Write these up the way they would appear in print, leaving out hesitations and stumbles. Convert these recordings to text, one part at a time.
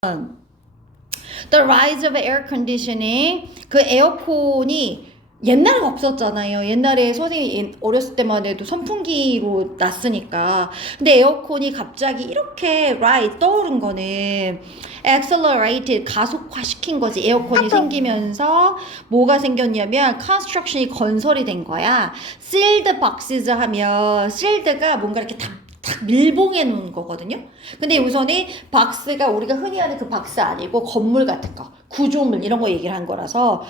The rise of air conditioning. 그 에어컨이 옛날에 없었잖아요. 옛날에 선생님이 어렸을 때만 해도 선풍기로 났으니까. 근데 에어컨이 갑자기 이렇게 rise 떠오른 거는 accelerated 가속화시킨 거지. 에어컨이 생기면서 뭐가 생겼냐면 construction이 건설이 된 거야. sealed boxes 하면 sealed가 뭔가 이렇게 딱 밀봉해 놓은 거거든요. 근데 우선이 박스가 우리가 흔히 하는 그 박스 아니고 건물 같은 거, 구조물 이런 거 얘기를 한 거라서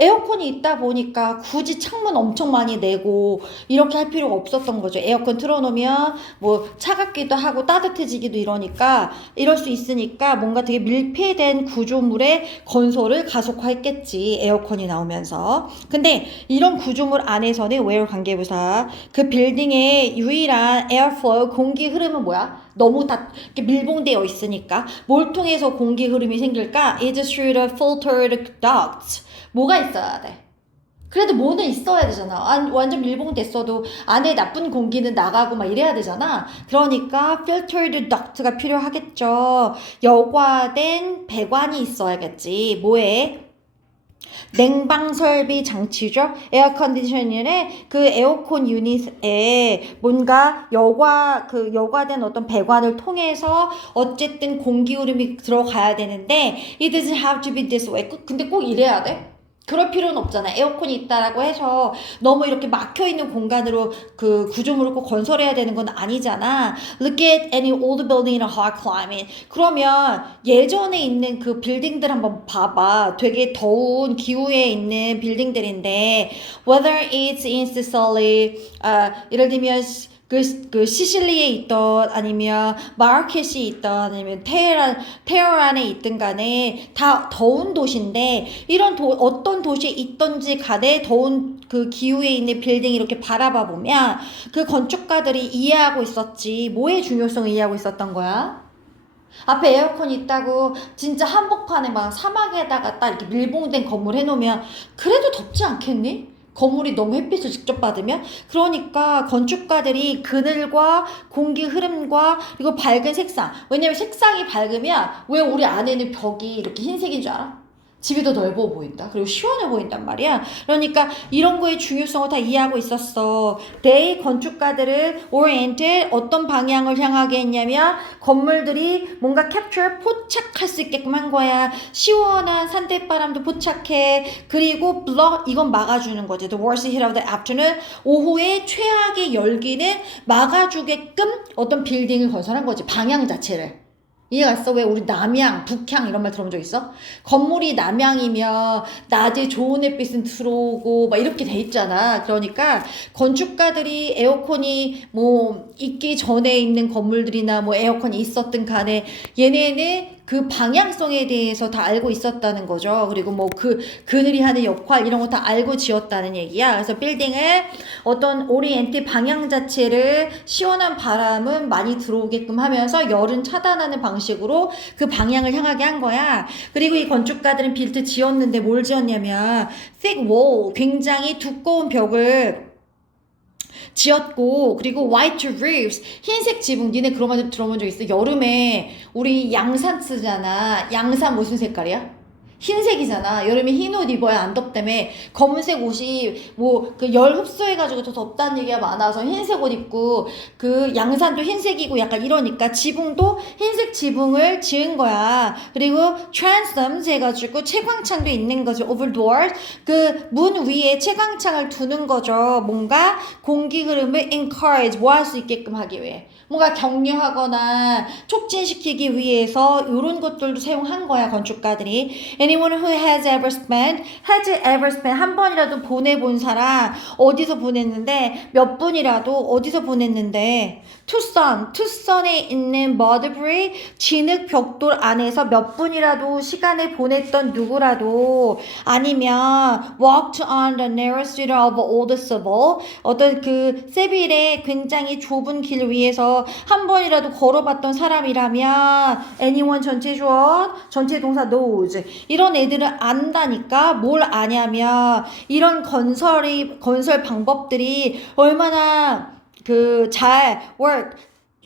에어컨이 있다 보니까 굳이 창문 엄청 많이 내고 이렇게 할 필요가 없었던 거죠. 에어컨 틀어놓으면 뭐 차갑기도 하고 따뜻해지기도 이러니까 이럴 수 있으니까 뭔가 되게 밀폐된 구조물의 건설을 가속화했겠지. 에어컨이 나오면서. 근데 이런 구조물 안에서는 where 관계부사 그 빌딩의 유일한 에어플로우 공기 흐름은 뭐야? 너무 다 이렇게 밀봉되어 있으니까 뭘 통해서 공기 흐름이 생길까? It's through the filtered ducts. 뭐가 있어야 돼? 그래도 뭐는 있어야 되잖아. 완전 밀봉됐어도 안에 나쁜 공기는 나가고 막 이래야 되잖아. 그러니까 filtered duct가 필요하겠죠. 여과된 배관이 있어야겠지. 뭐에? 냉방 설비 장치죠. 에어컨디셔닝의 그 에어컨 유닛에 뭔가 여과된 어떤 배관을 통해서 어쨌든 공기 흐름이 들어가야 되는데 it doesn't have to be this way. 근데 꼭 이래야 돼? 그럴 필요는 없잖아. 에어컨이 있다라고 해서 너무 이렇게 막혀있는 공간으로 그 구조물을 꼭 건설해야 되는 건 아니잖아. Look at any old building in a hot climate. 그러면 예전에 있는 그 빌딩들 한번 봐봐. 되게 더운 기후에 있는 빌딩들인데 whether it's in Sicily, 예를 들면 그 시실리에 있던 아니면 마라케시에 있던 아니면 테헤란에 있든 간에 다 더운 도시인데 이런 어떤 도시에 있던지 간에 더운 그 기후에 있는 빌딩 이렇게 바라봐 보면 그 건축가들이 이해하고 있었지. 뭐의 중요성을 이해하고 있었던 거야? 앞에 에어컨 있다고 진짜 한복판에 막 사막에다가 딱 이렇게 밀봉된 건물 해놓으면 그래도 덥지 않겠니? 건물이 너무 햇빛을 직접 받으면 그러니까 건축가들이 그늘과 공기 흐름과 그리고 밝은 색상 왜냐면 색상이 밝으면 왜 우리 안에는 벽이 이렇게 흰색인 줄 알아? 집이 더 넓어 보인다. 그리고 시원해 보인단 말이야. 그러니까 이런 거의 중요성을 다 이해하고 있었어. they 건축가들은 oriented 어떤 방향을 향하게 했냐면 건물들이 뭔가 capture 포착할 수 있게끔 한 거야. 시원한 산뜻바람도 포착해. 그리고 block 이건 막아주는 거지. The worst heat of the afternoon 오후에 최악의 열기는 막아주게끔 어떤 빌딩을 건설한 거지. 방향 자체를. 이해갔어? 왜 우리 남향, 북향 이런 말 들어본 적 있어? 건물이 남향이면 낮에 좋은 햇빛은 들어오고 막 이렇게 돼 있잖아. 그러니까 건축가들이 에어컨이 뭐 있기 전에 있는 건물들이나 뭐 에어컨이 있었든 간에 얘네는 그 방향성에 대해서 다 알고 있었다는 거죠. 그리고 뭐 그늘이 하는 역할 이런 거 다 알고 지었다는 얘기야. 그래서 빌딩의 어떤 오리엔트 방향 자체를 시원한 바람은 많이 들어오게끔 하면서 열은 차단하는 방식으로 그 방향을 향하게 한 거야. 그리고 이 건축가들은 빌드 지었는데 뭘 지었냐면 thick wall 굉장히 두꺼운 벽을 지었고 그리고 white roofs 흰색 지붕 니네 그런 말 들어본 적 있어? 여름에 우리 양산 쓰잖아. 양산 무슨 색깔이야? 흰색이잖아. 여름에 흰 옷 입어야 안 덥다며. 검은색 옷이 뭐 그 열 흡수해가지고 더 덥다는 얘기가 많아서 흰색 옷 입고 그 양산도 흰색이고 약간 이러니까 지붕도 흰색 지붕을 지은 거야. 그리고 transoms 해가지고 채광창도 있는 거죠. over doors 그 문 위에 채광창을 두는 거죠. 뭔가 공기 흐름을 encourage 뭐 할 수 있게끔 하기 위해. 뭔가 격려하거나 촉진시키기 위해서 이런 것들도 사용한 거야 건축가들이. Anyone who has ever spent 한 번이라도 보내본 사람 어디서 보냈는데 몇 분이라도 어디서 보냈는데 투선에 있는 머드브리 진흙 벽돌 안에서 몇 분이라도 시간을 보냈던 누구라도 아니면 walked on the narrow street of old Seville 어떤 그 세빌의 굉장히 좁은 길 위에서 한 번이라도 걸어봤던 사람이라면 anyone 전체 주어 전체 동사 knows 이런 애들은 안다니까. 뭘 아냐면 이런 건설 방법들이 얼마나 그 잘 work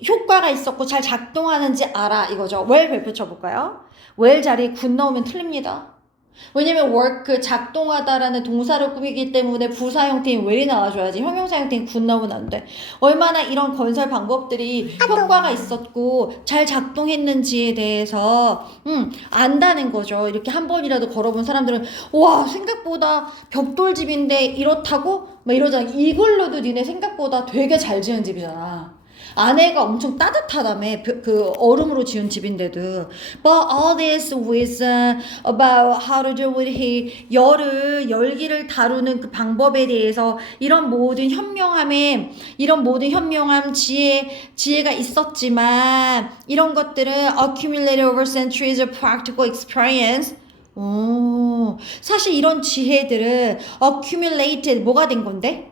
효과가 있었고 잘 작동하는지 알아 이거죠. well 별표 쳐볼까요? well 자리에 굿 넣으면 틀립니다. 왜냐면 work 작동하다라는 동사를 꾸미기 때문에 부사 형태인 well이 나와줘야지 형용사 형태인 굿 넣으면 안 돼. 얼마나 이런 건설 방법들이 효과가 있었고 잘 작동했는지에 대해서 안다는 거죠. 이렇게 한 번이라도 걸어본 사람들은 와 생각보다 벽돌집인데 이렇다고? 막 이러잖아. 이걸로도 니네 생각보다 되게 잘 지은 집이잖아. 아내가 엄청 따뜻하다며 그 얼음으로 지은 집인데도 but all this with about how to deal with heat 열기를 다루는 그 방법에 대해서 이런 모든 현명함에 이런 모든 현명함 지혜가 있었지만 이런 것들은 accumulated over centuries of practical experience 사실 이런 지혜들은 accumulated 뭐가 된 건데?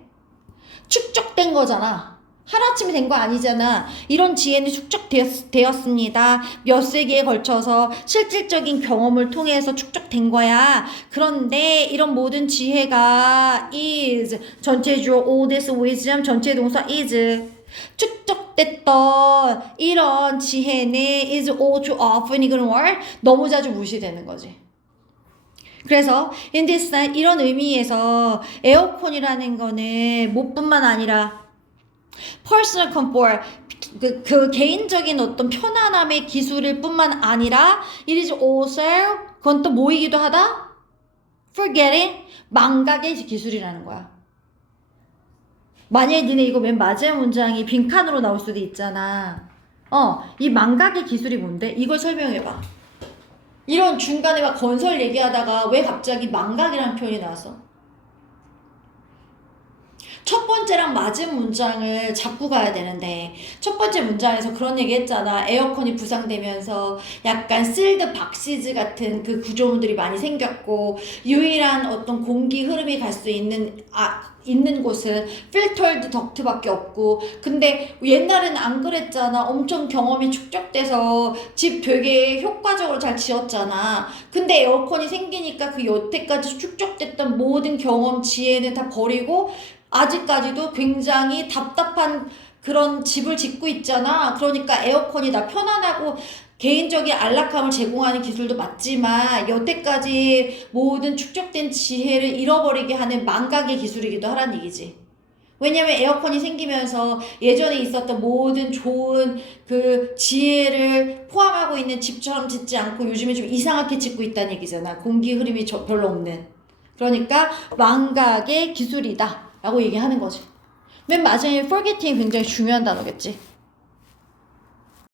축적된 거잖아. 하루아침에 된 거 아니잖아. 이런 지혜는 축적되었습니다. 몇 세기에 걸쳐서 실질적인 경험을 통해서 축적된 거야. 그런데 이런 모든 지혜가 is 전체 주어 all this wisdom 전체 동사 is 축적됐던 이런 지혜는 is all too often ignored 너무 자주 무시되는 거지. 그래서 in this sense 이런 의미에서 에어컨이라는 거는 뭐뿐만 아니라 personal comfort 그 개인적인 어떤 편안함의 기술일 뿐만 아니라 it is also 그건 또 뭐이기도 하다? forgetting 망각의 기술이라는 거야. 만약에 니네 이거 맨 마지막 문장이 빈칸으로 나올 수도 있잖아. 이 망각의 기술이 뭔데? 이걸 설명해봐. 이런 중간에 막 건설 얘기하다가 왜 갑자기 망각이라는 표현이 나왔어? 첫 번째랑 맞은 문장을 잡고 가야 되는데 첫 번째 문장에서 그런 얘기 했잖아. 에어컨이 부상되면서 약간 실드 박시즈 같은 그 구조물들이 많이 생겼고 유일한 어떤 공기 흐름이 갈 수 있는 곳은 필터드 덕트밖에 없고 근데 옛날에는 안 그랬잖아. 엄청 경험이 축적돼서 집 되게 효과적으로 잘 지었잖아. 근데 에어컨이 생기니까 그 여태까지 축적됐던 모든 경험 지혜는 다 버리고 아직까지도 굉장히 답답한 그런 집을 짓고 있잖아. 그러니까 에어컨이 다 편안하고 개인적인 안락함을 제공하는 기술도 맞지만 여태까지 모든 축적된 지혜를 잃어버리게 하는 망각의 기술이기도 하란 얘기지. 왜냐면 에어컨이 생기면서 예전에 있었던 모든 좋은 그 지혜를 포함하고 있는 집처럼 짓지 않고 요즘에 좀 이상하게 짓고 있다는 얘기잖아. 공기 흐름이 별로 없는. 그러니까 망각의 기술이다 라고 얘기하는 거지. 맨 마지막에 forgetting 굉장히 중요한 단어겠지.